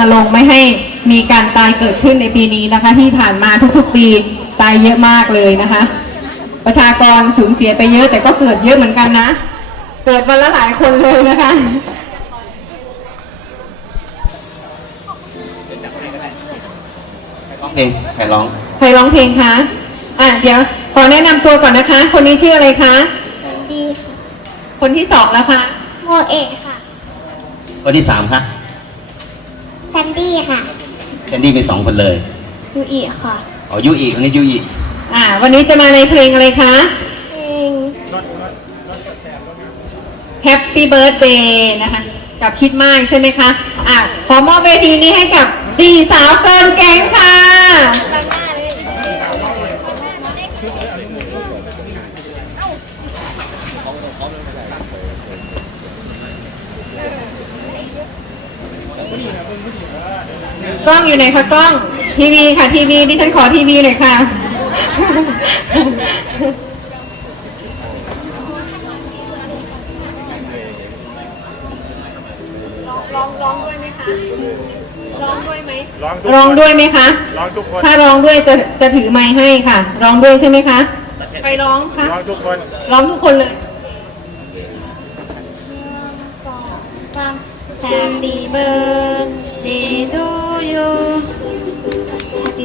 ณรงค์ไม่ให้มีการตายเกิดขึ้นในปีนี้นะคะ ที่ผ่านมาทุกๆปีตายเยอะมากเลยนะคะ ประชากรสูญเสียไปเยอะแต่ก็เกิดเยอะเหมือนกันนะ เกิดวันละหลายคนเลยนะคะร้องเพลงใครร้องใครร้องเพลงคะอะเดี๋ยวขอแนะนำตัวก่อนนะคะ คนนี้ชื่ออะไรคะดีคนที่สองแล้วคะโมเอกค่ะ คนที่สามครับแซนดี้ค่ะแคนดี้เป็นสองคนเลยยูอีค่ะอ๋อยูอีคนนี้ยูอีอ่า วันนี้จะมาในเพลงอะไรคะ เพลง Happy Birthday นะคะ กับคิดมากใช่ไหมคะ อะ ขอมอบเวทีนี้ให้กับสี่สาวเกินแก๊งค่ะ กล้องอยู่ไหนคะกล้อง ทีวีค่ะทีวีดิฉันขอทีวีหน่อยค่ะร้องร้องด้วยไหมคะร้องด้วยไหมร้องทุกร้องคนด้วยไหมคะ ร้องทุกคนถ้าร้องด้วยจะจะถือไม้ให้ค่ะ ร้องด้วยใช่ไหมคะใครร้องคะร้องทุกคนร้องทุกคนเลย Happy birthday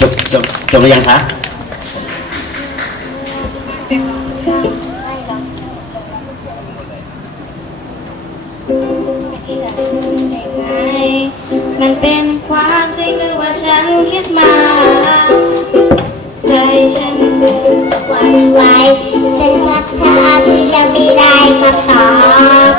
จบจบจบหรือยังคะมันเป็นความจริงหรือว่าฉันคิดมา ใจฉันหวั่นไหวฉันรักเธอที่ยังไม่ได้คำตอบ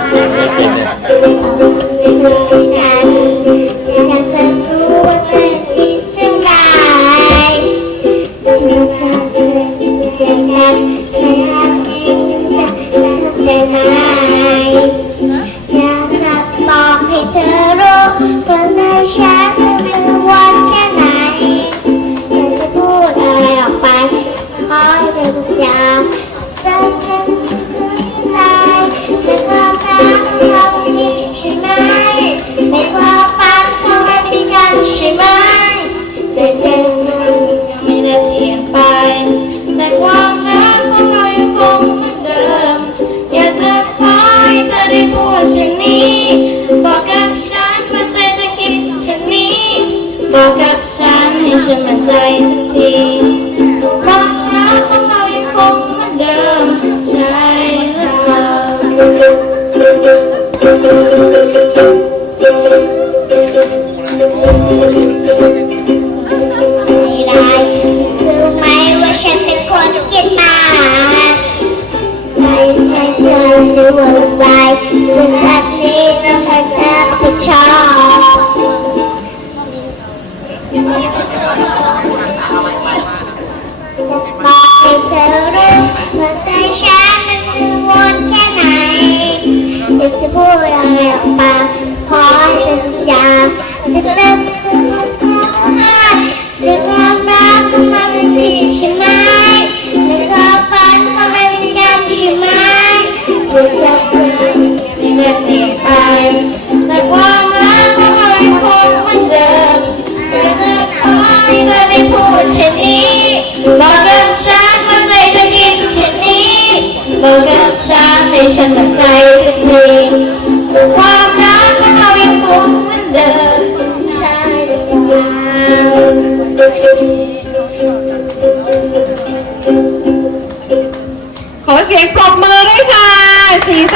ใจให้เธอจะวุ่นวายเป็นแบบนี้ต้องให้เธอรับผิดชอบบอกให้เธอรู้ว่าใจฉันมันกังวลแค่ไหนอยากจะพูดอะไรออกมาขอให้เธอสัญญาจะเลิกจะความรักของเราเป็นที่ใช่ไหมใน บอกกับฉันให้ฉันมั่นใจสักทีความรักของเรายังคงเหมือนเดิมใช่หรือเปล่าขอเสียงปรบมือด้วยค่ะสี